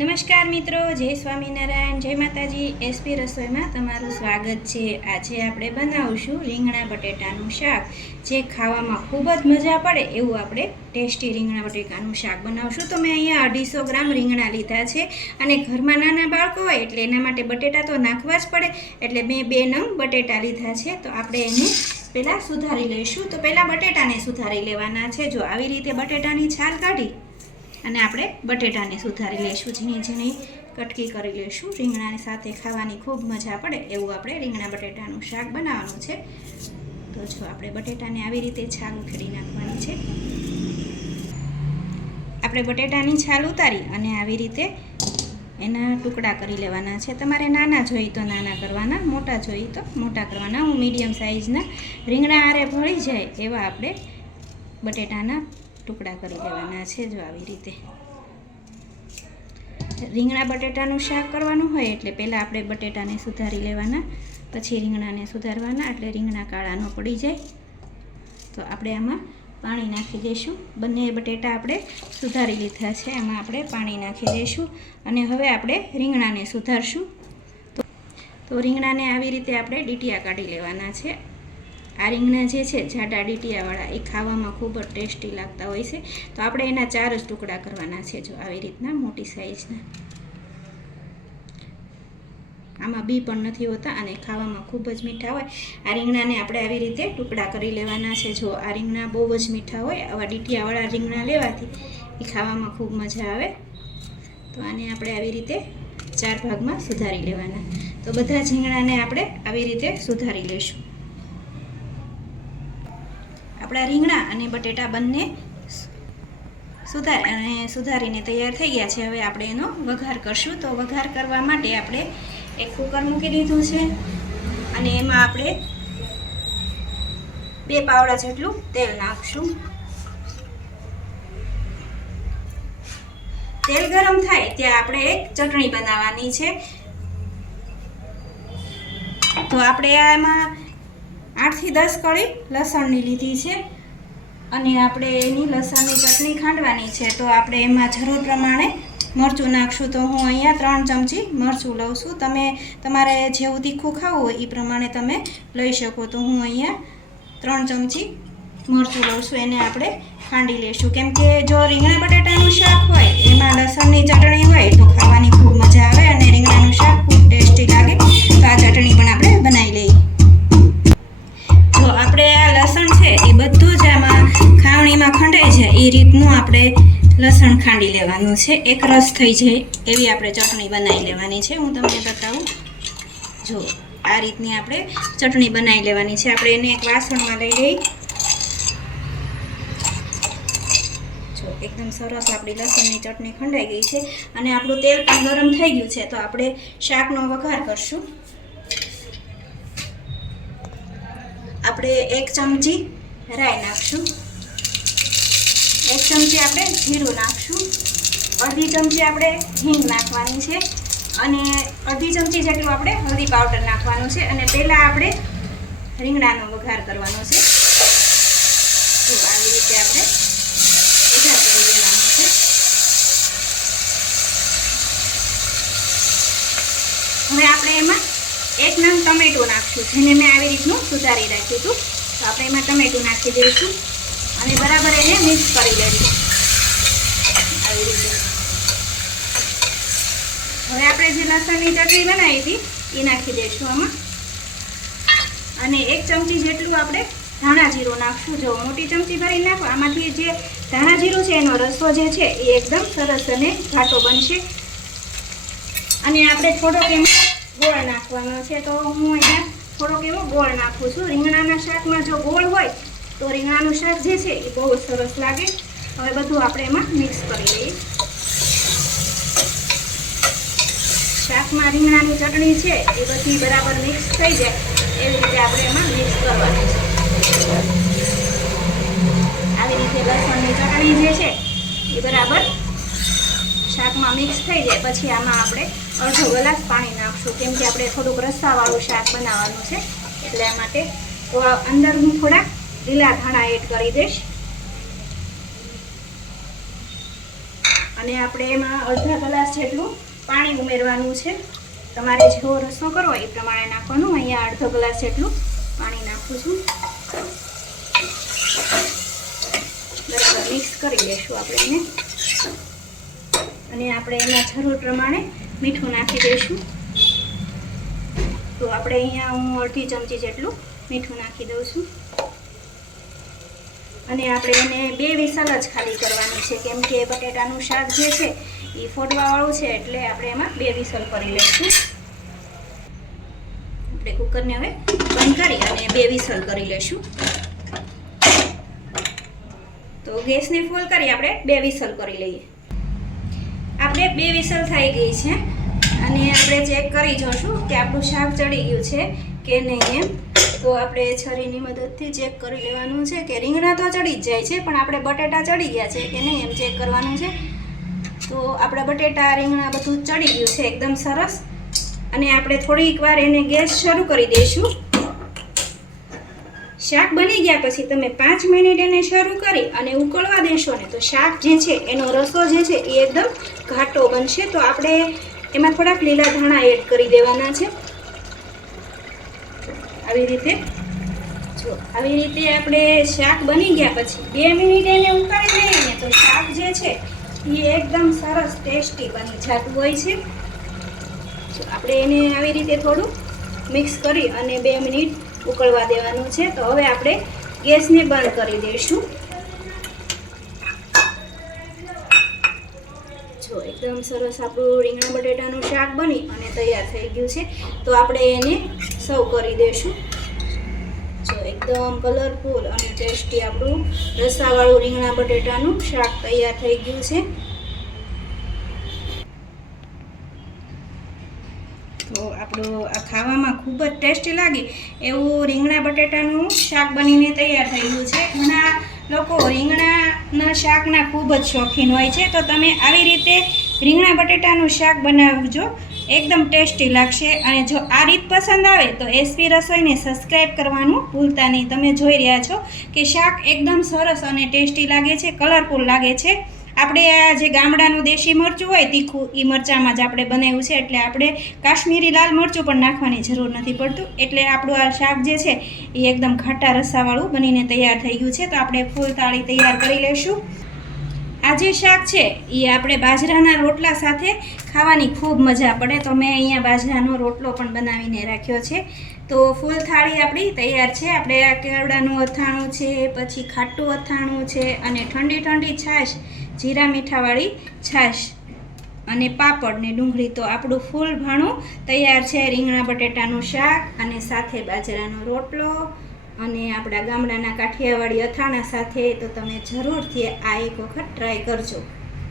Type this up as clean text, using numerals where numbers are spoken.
નમસ્કાર મિત્રો, જય સ્વામિનારાયણ, જય માતાજી. એસપી રસોઈમાં તમારું સ્વાગત છે. આજે આપણે બનાવીશું રીંગણા બટેટાનું શાક, જે ખાવામાં ખૂબ જ મજા પડે એવું આપણે ટેસ્ટી રીંગણા બટેટાનું શાક બનાવશું. તો મેં અહીંયા 250 ગ્રામ રીંગણા લીધા છે અને ઘરમાં નાના બાળકો હોય એટલે એના માટે બટેટા તો નાખવા જ પડે, એટલે મેં 2 નંગ બટેટા લીધા છે. તો આપણે એને પહેલાં સુધારી લઈશું. તો પહેલાં બટેટાને સુધારી લેવાના છે. જો આવી રીતે બટેટાની છાલ કાઢી અને આપણે બટેટાને સુધારી લઈશું, ઝીણી ઝીણી કટકી કરી લઈશું. રીંગણાની સાથે ખાવાની ખૂબ મજા પડે એવું આપણે રીંગણા બટેટાનું શાક બનાવવાનું છે. તો જો આપણે બટેટાને આવી રીતે છાલ ઉખેડી નાખવાની છે. આપણે બટેટાની છાલ ઉતારી અને આવી રીતે એના ટુકડા કરી લેવાના છે. તમારે નાના જોઈએ તો નાના કરવાના, મોટા જોઈએ તો મોટા કરવાના. હું મીડિયમ સાઇઝના રીંગણા આરે ભળી જાય એવા આપણે બટેટાના ટુકડા કરી લેવાના છે. જો આવી રીતે રીંગણા બટેટાનું શાક કરવાનું હોય એટલે પહેલાં આપણે બટેટાને સુધારી લેવાના, પછી રીંગણાને સુધારવાના, એટલે રીંગણા કાળા ન પડી જાય. તો આપણે આમાં પાણી નાખી દઈશું. બંને બટેટા આપણે સુધારી લીધા છે, એમાં આપણે પાણી નાખી દઈશું અને હવે આપણે રીંગણાને સુધારશું. તો રીંગણાને આવી રીતે આપણે ડીટીયા કાઢી લેવાના છે. આ રીંગણા જે છે જાડા ડીટીયાવાળા, એ ખાવામાં ખૂબ જ ટેસ્ટી લાગતા હોય છે. તો આપણે એના 4 જ ટુકડા કરવાના છે. જો આવી રીતના મોટી સાઈઝના. આમાં બી પણ નથી હોતા અને ખાવામાં ખૂબ જ મીઠા હોય. આ રીંગણાને આપણે આવી રીતે ટુકડા કરી લેવાના છે. જો આ રીંગણા બહુ જ મીઠા હોય, આવા ડીટીયાવાળા રીંગણા લેવાથી એ ખાવામાં ખૂબ મજા આવે. તો આને આપણે આવી રીતે 4 ભાગમાં સુધારી લેવાના. તો બધા રીંગણાને આપણે આવી રીતે સુધારી લઈશું. આપણા રીંગણા અને બટેટા બંને સુધારીને તૈયાર થઈ ગયા છે. હવે આપણે એનો વઘાર કરશું. તો વઘાર કરવા માટે આપણે એક કુકર મૂકી દીધું છે અને એમાં આપણે 2 પાવડા જેટલું તેલ નાખશું. તેલ ગરમ થાય ત્યાં આપણે એક ચટણી બનાવવાની છે. તો આપણે આમાં 8 થી 10 કળી લસણની લીધી છે અને આપણે એની લસણની ચટણી ખાંડવાની છે. તો આપણે એમાં જરૂર પ્રમાણે મરચું નાખશું. તો હું અહીંયા 3 ચમચી મરચું લઉં છું. તમે તમારે જેવું તીખું ખાવું હોય એ પ્રમાણે તમે લઈ શકો. તો હું અહીંયા 3 ચમચી મરચું લઉં છું. એને આપણે ખાંડી લઈશું, કેમ કે જો રીંગણા બટેટાનું શાક હોય એમાં લસણની ચટણી હોય તો ખાવાની ખૂબ મજા આવે અને રીંગણાનું શાક ખૂબ ટેસ્ટી લાગે. તો આ ચટણી પણ આપણે બનાવી લઈએ. જો આપણે આ લસણ છે એ બધું જ આમાં ખાવણીમાં ખંડાઈ જાય એ રીતનું આપણે લસણ ખાંડી લેવાનું છે. એક રસ થઈ જાય એવી આપણે ચટણી બનાવી લેવાની છે. હું તમને બતાવું. જો આ રીતની આપણે ચટણી બનાવી લેવાની છે. આપણે એને એક વાસણમાં લઈ લઈ. જો એકદમ સરસ આપણી લસણની ચટણી ખંડાઈ ગઈ છે અને આપણું તેલ પણ ગરમ થઈ ગયું છે. તો આપણે શાકનો વઘાર કરશું. આપણે 1 ચમચી રાઈ નાખશું, 1 ચમચી આપણે જીરું નાખશું, અડધી ચમચી આપણે હિંગ નાખવાની છે અને અડધી ચમચી જેટલું આપણે હળદી પાવડર નાખવાનું છે. અને પહેલાં આપણે રીંગણાનો વઘાર કરવાનો છે. તો આવી રીતે આપણે વઘાર કરી દેવાનો છે. હવે આપણે એમાં 1 નંગ ટમેટું નાખશું, જેને મેં આવી રીતનું સુધારી રાખ્યું હતું. તો આપણે એમાં ટમેટું નાખી દઈશું અને બરાબર એને મિક્સ કરી લઈશું આવી રીતે. હવે આપણે જે લસણની ચટણી બનાવી હતી એ નાખી દઈશું આમાં અને 1 ચમચી જેટલું આપણે ધાણા જીરું નાખશું. જો મોટી ચમચી ભરી નાખો. આમાંથી જે ધાણા જીરું છે એનો રસો જે છે એ એકદમ સરસ અને ઘાટો બનશે. અને આપણે થોડોક એમાં ગોળ નાખવાનો છે. તો હું અહીંયા થોડોક એવો ગોળ નાખું છું. રીંગણાના શાકમાં જો ગોળ હોય તો રીંગણાનું શાક જે છે એ બહુ સરસ લાગે. હવે બધું આપણે એમાં મિક્સ કરી લઈએ. શાકમાં રીંગણાની ચટણી છે એ બધી બરાબર મિક્સ થઈ જાય એવી રીતે આપણે એમાં મિક્સ કરવાની છે. આવી રીતે લસણની ચટણી જે છે એ બરાબર શાકમાં મિક્સ થઈ જાય પછી આમાં આપણે અડધો ગ્લાસ પાણી નાખશું, કેમ કે આપણે થોડુંક રસાવાળું શાક બનાવવાનું છે. એટલા માટે અંદર હું થોડા લીલા ધાણા એડ કરી દઈશ અને આપણે એમાં અડધા ગ્લાસ જેટલું પાણી ઉમેરવાનું છે. તમારે જેવો રસો કરવો એ પ્રમાણે નાખવાનું. અહીંયા અડધો ગ્લાસ જેટલું પાણી નાખું છું. બરાબર મિક્સ કરી દઈશું આપણે એને. અને આપણે એમાં જરૂર પ્રમાણે મીઠું નાખી દઈશું. તો આપણે અહીંયા હું અડધી ચમચી જેટલું મીઠું નાખી દઉં છું. અને આપણે એને 2 વિસલ જ ખાલી કરવાની છે, કેમ કે બટેટાનું શાક જે છે એ ફોડવાવાળું છે, એટલે આપણે એમાં 2 વિસલ કરી લઈશું. આપણે કુકરને હવે બંધ કરી અને 2 વિસલ કરી લઈશું. તો ગેસને ફૂલ કરી આપણે 2 વિસલ કરી લઈએ. આપણે 2 વિસલ થઈ ગઈ છે અને આપણે ચેક કરી જોશું કે આપણું શાક ચડી ગયું છે કે નહીં એમ. તો આપણે છરીની મદદથી ચેક કરી લેવાનું છે કે રીંગણા તો ચડી જ જાય છે, પણ આપણે બટેટા ચડી ગયા છે કે નહીં એમ ચેક કરવાનું છે. તો આપણા બટેટા રીંગણા બધું ચડી ગયું છે એકદમ સરસ. અને આપણે થોડીક વાર એને ગેસ શરૂ કરી દઈશું. શાક બની ગયા પછી તમે 5 મિનિટ એને શરૂ કરી અને ઉકળવા દેશો ને તો શાક જે છે એનો રસો જે છે એ એકદમ ઘાટો બનશે. તો આપણે એમાં થોડાક લીલા ધાણા એડ કરી દેવાના છે. આવી રીતે આપણે શાક બની ગયા પછી 2 મિનિટ એને ઉકાળી લઈએ ને તો શાક જે છે એ એકદમ સરસ ટેસ્ટી બની જતું હોય છે. આપણે એને આવી રીતે થોડું મિક્સ કરી અને 2 મિનિટ ઉકળવા દેવાનું છે. તો હવે આપણે ગેસને બંધ કરી દઈશું. જો એકદમ સરસ આપણું રીંગણા બટેટાનું શાક બની અને તૈયાર થઈ ગયું છે. તો આપણે એને સર્વ કરી દઈશું. જો એકદમ કલરફુલ અને ટેસ્ટી આપણું રસાવાળું રીંગણા બટેટાનું શાક તૈયાર થઈ ગયું છે. તો આપણું આ ખાવામાં ખૂબ જ ટેસ્ટી લાગે એવું રીંગણા બટેટાનું શાક બનીને તૈયાર થઈ ગયું છે. ઘણા લોકો રીંગણાના શાકના ખૂબ જ શોખીન હોય છે. તો તમે આવી રીતે રીંગણા બટેટાનું શાક બનાવજો, એકદમ ટેસ્ટી લાગશે. અને જો આ રીત પસંદ આવે તો એસપી રસોઈને સબસ્ક્રાઈબ કરવાનું ભૂલતા નહીં. તમે જોઈ રહ્યા છો કે શાક એકદમ સરસ અને ટેસ્ટી લાગે છે, કલરફુલ લાગે છે. આપણે આ જે ગામડાનું દેશી મરચું હોય તીખું એ મરચાંમાં જ આપણે બનાવ્યું છે, એટલે આપણે કાશ્મીરી લાલ મરચું પણ નાખવાની જરૂર નથી પડતું. એટલે આપણું આ શાક જે છે એ એકદમ ખાટા રસાવાળું બનીને તૈયાર થઈ ગયું છે. તો આપણે ફૂલ થાળી તૈયાર કરી લઈશું. આ જે શાક છે એ આપણે બાજરાના રોટલા સાથે ખાવાની ખૂબ મજા પડે. તો મેં અહીંયા બાજરાનો રોટલો પણ બનાવીને રાખ્યો છે. તો ફૂલ થાળી આપણી તૈયાર છે. આપણે આ કેવડાનું અથાણું છે, પછી ખાટું અથાણું છે, અને ઠંડી ઠંડી છાશ, જીરા મીઠાવાળી છાશ, અને પાપડ ને ડુંગળી. તો આપણું ફૂલ ભાણું તૈયાર છે. રીંગણા બટેટાનું શાક અને સાથે બાજરાનો રોટલો અને આપણા ગામડાના કાઠિયાવાડી અથાણા સાથે. તો તમે જરૂરથી આ એક વખત ટ્રાય કરજો.